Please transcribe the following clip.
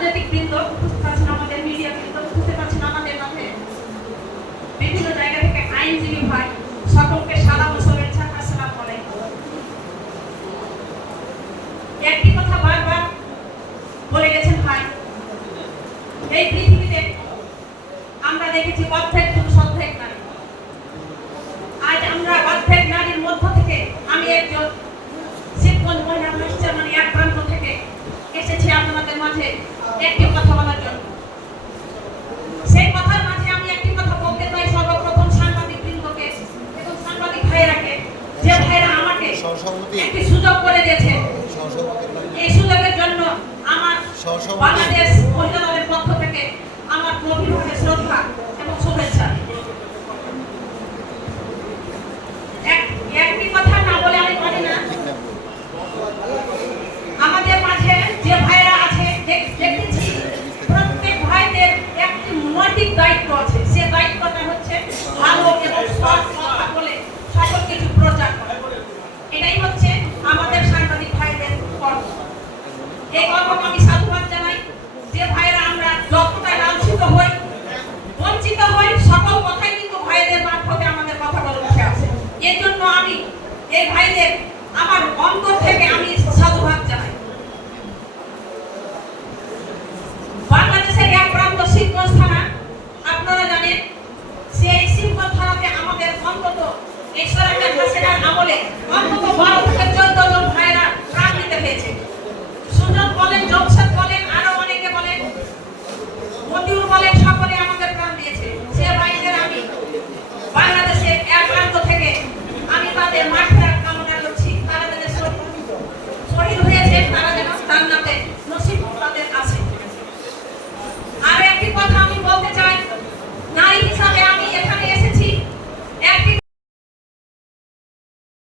রাজনৈতিক বৃন্দ উপস্থিত আছেন, আমাদের মিডিয়া বৃন্দ উপস্থিত আছেন আমাদের মাঝে, বিভিন্ন জায়গা থেকে আইনজীবী ভাই, সকলকে সালাম ও শুভেচ্ছা। আসসালামু আলাইকুম। একটি কথা বারবার বলে গেছেন ভাই, এই পৃথিবীতে আমরা দেখেছি অর্ধেক পুরুষ অর্ধেক নারী। আজ আমরা অর্ধেক নারীর মধ্য থেকে আমি একজন শিবগঞ্জ মহিলা মোর্চার মানে এক প্রান্ত থেকে এসেছি আপনাদের মাঝে একটি কথা বলার জন্য। সেই কথার মাঝে আমি একটি কথা বলতে চাই সর্বপ্রথম সাংবাদিক বৃন্দকে এবং সাংবাদিক ভাইয়েরাকে, যে ভাইরা আমাকে একটি সুযোগ করে দিয়েছে। এই সুযোগের জন্য আমার বাংলাদেশ মহিলা দলের পক্ষ থেকে আমার গভীরভাবে শ্রদ্ধা এবং শুভেচ্ছা। একটি কথা না বলে আমি পারি না। আমাদের মাঝে যে ভাইরা আছে দেখেছি প্রত্যেক ভাইদের একটি নৈতিক দায়িত্ব আছে। সে দায়িত্বটা হচ্ছে ভালো এবং সৎ কথা বলে সকল কিছু প্রচার করা। এটাই হচ্ছে আমাদের সাংবাদিক ভাইদের কর্ম। এই কর্মকে আমি সাধুবাদ জানাই। যে ভাইরা আমরা যতটা লাঞ্ছিত হই, বঞ্চিত হই, সকল কথাই কিন্তু ভাইদের মারফতে আমাদের কথা বলে উঠে আসে। এর জন্য আমি এই ভাইদের আমার